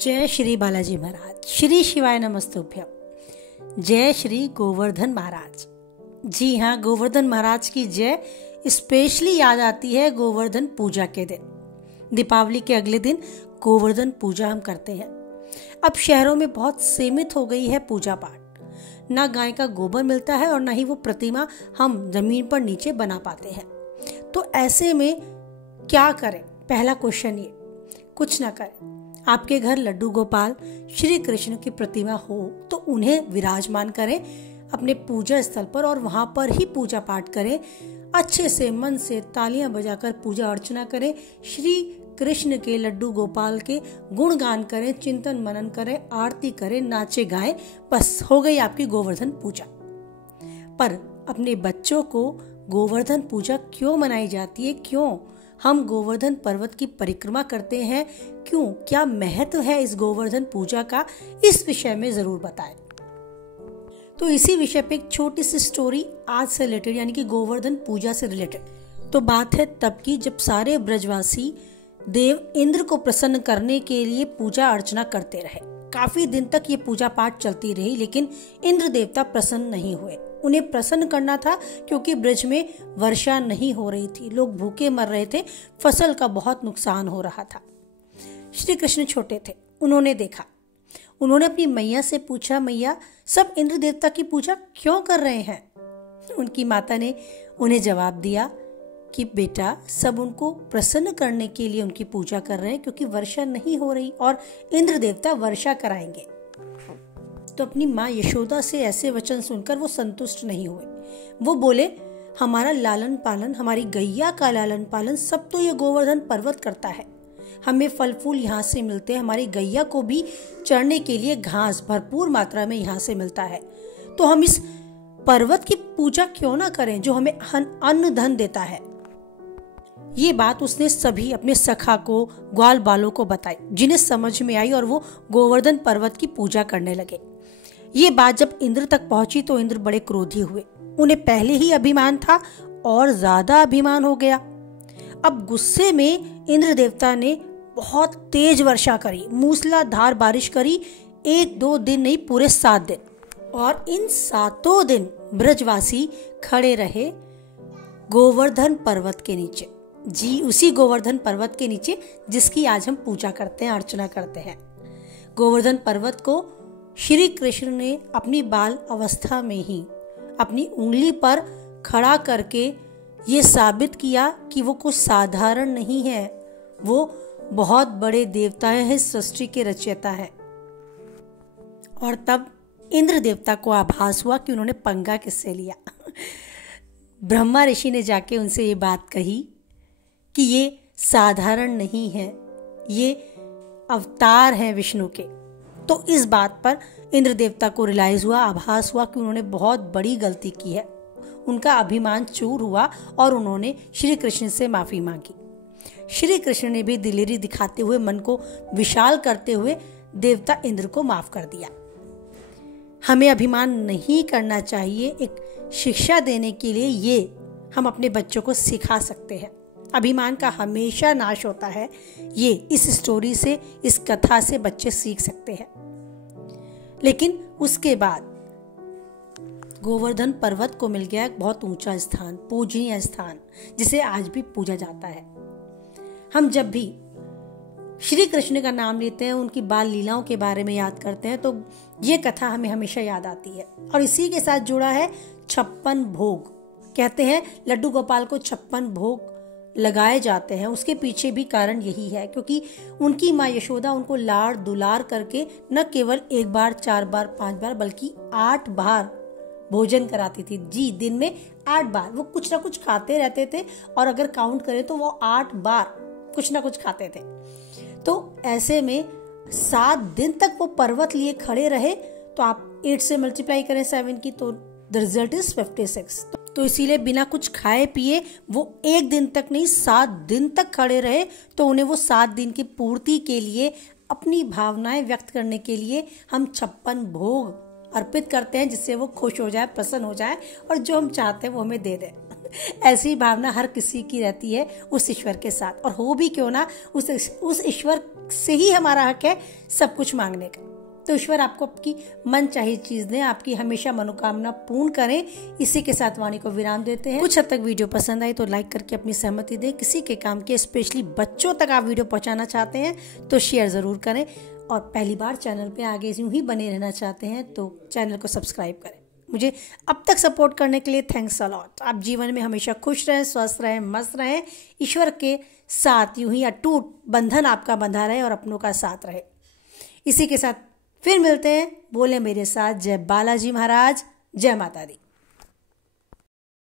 जय श्री बालाजी महाराज। श्री शिवाय नमस्तुभ्यम। जय श्री गोवर्धन महाराज। जी हाँ, गोवर्धन महाराज की जय स्पेशली याद आती है गोवर्धन पूजा के दिन। दीपावली के अगले दिन गोवर्धन पूजा हम करते हैं। अब शहरों में बहुत सीमित हो गई है पूजा पाठ। ना गाय का गोबर मिलता है और ना ही वो प्रतिमा हम जमीन पर नीचे बना पाते हैं। तो ऐसे में क्या करें? पहला क्वेश्चन ये, कुछ ना करें। आपके घर लड्डू गोपाल श्री कृष्ण की प्रतिमा हो तो उन्हें विराजमान करें अपने पूजा स्थल पर और वहां पर ही पूजा पाठ करें। अच्छे से मन से तालियां बजाकर पूजा अर्चना करें। श्री कृष्ण के लड्डू गोपाल के गुणगान करें, चिंतन मनन करें, आरती करें, नाचे गाएं। बस हो गई आपकी गोवर्धन पूजा। पर अपने बच्चों को गोवर्धन पूजा क्यों मनाई जाती है? क्यों हम गोवर्धन पर्वत की परिक्रमा करते हैं? क्यों? क्या महत्व है इस गोवर्धन पूजा का? इस विषय में जरूर बताएं। तो इसी विषय पे एक छोटी सी स्टोरी आज से रिलेटेड, यानी कि गोवर्धन पूजा से रिलेटेड। तो बात है तब की, जब सारे ब्रजवासी देव इंद्र को प्रसन्न करने के लिए पूजा अर्चना करते रहे। काफी दिन तक ये पूजा पाठ चलती रही, लेकिन इंद्र देवता प्रसन्न नहीं हुए। उन्हें प्रसन्न करना था क्योंकि ब्रज में वर्षा नहीं हो रही थी, लोग भूखे मर रहे थे, फसल का बहुत नुकसान हो रहा था। श्री कृष्ण छोटे थे, उन्होंने देखा। उन्होंने अपनी मैया से पूछा, मैया सब इंद्र देवता की पूजा क्यों कर रहे हैं? उनकी माता ने उन्हें जवाब दिया कि बेटा, सब उनको प्रसन्न करने के लिए उनकी पूजा कर रहे हैं क्योंकि वर्षा नहीं हो रही और इंद्र देवता वर्षा कराएंगे। तो अपनी माँ यशोदा से ऐसे वचन सुनकर वो संतुष्ट नहीं हुए। वो बोले, हमारा लालन पालन, हमारी गैया का लालन पालन सब तो ये गोवर्धन पर्वत करता है। हमें फल फूल यहाँ से मिलते हैं, हमारी गैया को भी चढ़ने के लिए घास भरपूर मात्रा में यहाँ से मिलता है। तो हम इस पर्वत की पूजा क्यों ना करें जो हमें अन्न धन देता है। ये बात उसने सभी अपने सखा को, ग्वाल बालों को बताई, जिन्हें समझ में आई और वो गोवर्धन पर्वत की पूजा करने लगे। ये बात जब इंद्र तक पहुंची तो इंद्र बड़े क्रोधी हुए। उन्हें पहले ही अभिमान था और ज्यादा अभिमान हो गया। अब गुस्से में इंद्र देवता ने बहुत तेज वर्षा करी, मूसलाधार बारिश करी। 1-2 दिन नहीं, पूरे 7 दिन। और इन 7 दिन ब्रजवासी खड़े रहे गोवर्धन पर्वत के नीचे। जी, उसी गोवर्धन पर्वत के नीचे जिसकी आज हम पूजा करते हैं, अर्चना करते हैं। गोवर्धन पर्वत को श्री कृष्ण ने अपनी बाल अवस्था में ही अपनी उंगली पर खड़ा करके ये साबित किया कि वो कुछ साधारण नहीं है, वो बहुत बड़े देवता है, सृष्टि के रचयिता है। और तब इंद्र देवता को आभास हुआ कि उन्होंने पंगा किससे लिया। ब्रह्मा ऋषि ने जाके उनसे ये बात कही कि ये साधारण नहीं है, ये अवतार हैं विष्णु के। तो इस बात पर इंद्र देवता को रियलाइज हुआ, आभास हुआ कि उन्होंने बहुत बड़ी गलती की है। उनका अभिमान चूर हुआ और उन्होंने श्री कृष्ण से माफी मांगी। श्री कृष्ण ने भी दिलेरी दिखाते हुए, मन को विशाल करते हुए देवता इंद्र को माफ कर दिया। हमें अभिमान नहीं करना चाहिए। एक शिक्षा देने के लिए ये हम अपने बच्चों को सिखा सकते हैं। अभिमान का हमेशा नाश होता है। ये इस स्टोरी से, इस कथा से बच्चे सीख सकते हैं। लेकिन उसके बाद गोवर्धन पर्वत को मिल गया एक बहुत ऊंचा स्थान, पूजनीय स्थान, जिसे आज भी पूजा जाता है। हम जब भी श्री कृष्ण का नाम लेते हैं, उनकी बाल लीलाओं के बारे में याद करते हैं, तो ये कथा हमें हमेशा याद आती है। और इसी के साथ जुड़ा है 56 भोग। कहते हैं लड्डू गोपाल को 56 भोग लगाए जाते हैं। उसके पीछे भी कारण यही है, क्योंकि उनकी माँ यशोदा उनको लाड़ दुलार करके न केवल 1 बार, 4 बार, 5 बार, बल्कि 8 बार भोजन कराती थी। जी, दिन में 8 बार वो कुछ ना कुछ खाते रहते थे। और अगर काउंट करें तो वो 8 बार कुछ ना कुछ खाते थे। तो ऐसे में 7 दिन तक वो पर्वत लिए खड़े रहे। तो आप 8 से मल्टीप्लाई करें 7 की, तो द रिजल्ट इज 56। तो इसीलिए बिना कुछ खाए पिए वो 1 दिन तक नहीं, 7 दिन तक खड़े रहे। तो उन्हें वो 7 दिन की पूर्ति के लिए, अपनी भावनाएं व्यक्त करने के लिए हम 56 भोग अर्पित करते हैं, जिससे वो खुश हो जाए, प्रसन्न हो जाए और जो हम चाहते हैं वो हमें दे दे। ऐसी भावना हर किसी की रहती है उस ईश्वर के साथ, और हो भी क्यों ना, उस ईश्वर से ही हमारा हक है सब कुछ मांगने का। तो ईश्वर आपको आपकी मन चाहिए चीज दें, आपकी हमेशा मनोकामना पूर्ण करें। इसी के साथ वाणी को विराम देते हैं। कुछ हद तक वीडियो पसंद आई तो लाइक करके अपनी सहमति दें। किसी के काम के, स्पेशली बच्चों तक आप वीडियो पहुंचाना चाहते हैं तो शेयर जरूर करें, और पहली बार चैनल पे आगे यूं ही बने रहना चाहते हैं तो चैनल को सब्सक्राइब करें। मुझे अब तक सपोर्ट करने के लिए थैंक्स अ लॉट। आप जीवन में हमेशा खुश रहें, स्वस्थ रहें, मस्त रहें, ईश्वर के साथ यूं ही अटूट बंधन आपका बंधा रहे और अपनों का साथ रहे। इसी के साथ फिर मिलते हैं। बोले मेरे साथ, जय बालाजी महाराज, जय माता दी।